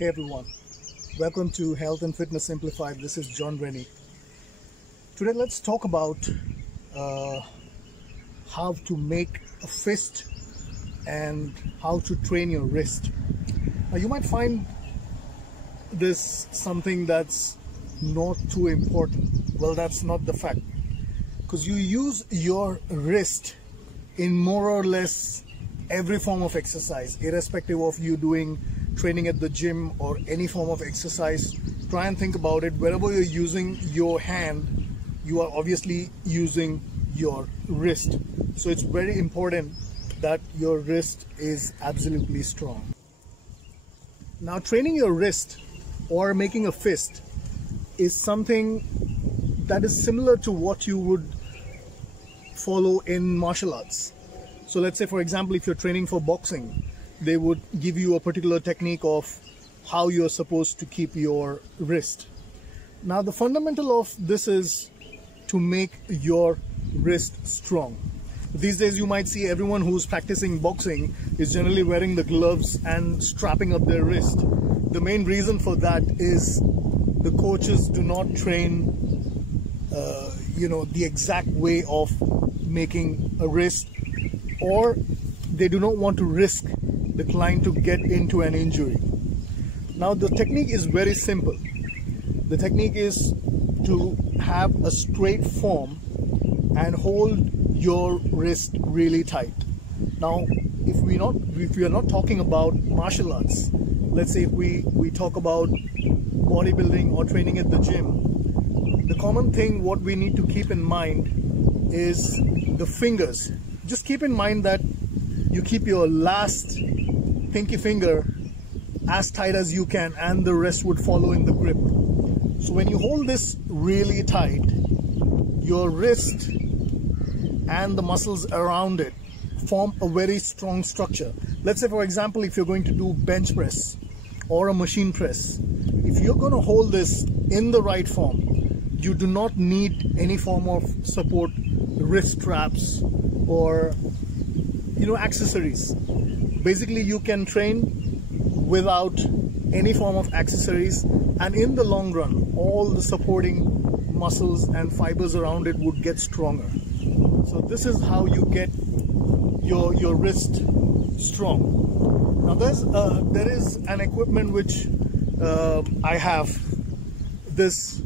Hey everyone, welcome to Health and Fitness Simplified. This is John Rennie. Today let's talk about how to make a fist and how to train your wrist. Now you might find this something that's not too important. Well, that's not the fact, because you use your wrist in more or less every form of exercise, irrespective of you doing training at the gym or any form of exercise. Try and think about it. Wherever you're using your hand, you are obviously using your wrist. So it's very important that your wrist is absolutely strong. Now, training your wrist or making a fist is something that is similar to what you would follow in martial arts. So let's say, for example, if you're training for boxing, they would give you a particular technique of how you're supposed to keep your wrist. Now, the fundamental of this is to make your wrist strong. These days, you might see everyone who's practicing boxing is generally wearing the gloves and strapping up their wrist. The main reason for that is the coaches do not train, the exact way of making a wrist, or they do not want to risk the client to get into an injury. Now, the technique is very simple. The technique is to have a straight form and hold your wrist really tight. Now, if we are not talking about martial arts, let's say if we talk about bodybuilding or training at the gym, the common thing what we need to keep in mind is the fingers. Just keep in mind that you keep your last pinky finger as tight as you can, and the rest would follow in the grip. So when you hold this really tight, your wrist and the muscles around it form a very strong structure. Let's say, for example, if you're going to do bench press or a machine press, if you're going to hold this in the right form, you do not need any form of support, wrist straps or accessories. Basically, you can train without any form of accessories, and in the long run, all the supporting muscles and fibers around it would get stronger. So this is how you get your wrist strong. Now there is an equipment which I have. This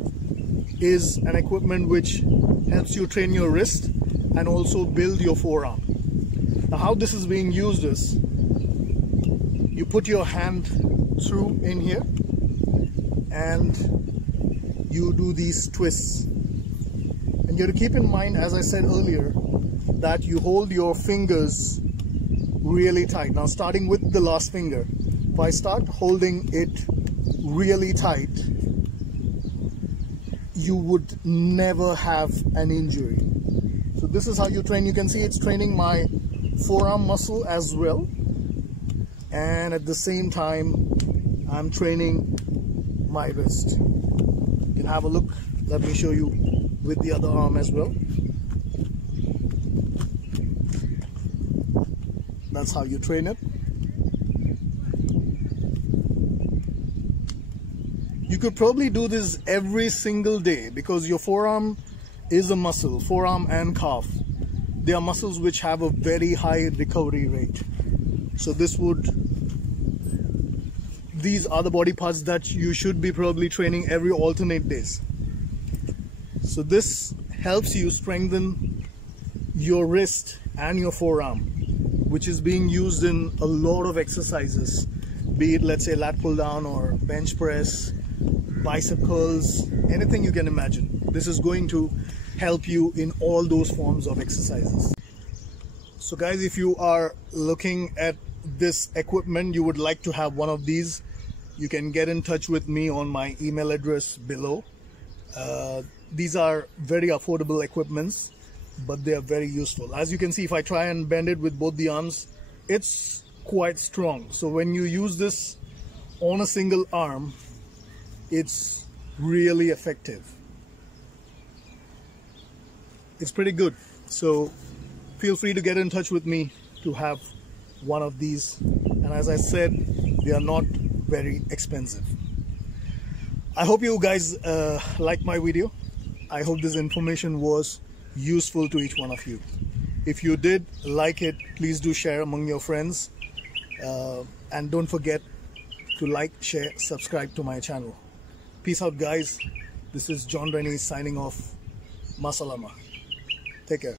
is an equipment which helps you train your wrist and also build your forearm. Now, how this is being used is you put your hand through in here and you do these twists. And you have to keep in mind, as I said earlier, that you hold your fingers really tight. Now, starting with the last finger, if I start holding it really tight, you would never have an injury. So this is how you train. You can see it's training my forearm muscle as well, and at the same time I'm training my wrist. You can have a look. Let me show you with the other arm as well. That's how you train it. You could probably do this every single day, because your forearm is a muscle, forearm and calf. They are muscles which have a very high recovery rate. So these are the body parts that you should be probably training every alternate days. So this helps you strengthen your wrist and your forearm, which is being used in a lot of exercises, be it, let's say, lat pull down or bench press, bicep curls, anything you can imagine. This is going to help you in all those forms of exercises. So guys, if you are looking at this equipment, you would like to have one of these, you can get in touch with me on my email address below. These are very affordable equipments, but they are very useful. As you can see, if I try and bend it with both the arms, it's quite strong. So when you use this on a single arm, it's really effective. It's pretty good. So feel free to get in touch with me to have one of these. And as I said, they are not very expensive. I hope you guys like my video. I hope this information was useful to each one of you. If you did like it, please do share among your friends, and don't forget to like, share, subscribe to my channel. Peace out guys. This is John Rennie signing off. Masalama. Take care.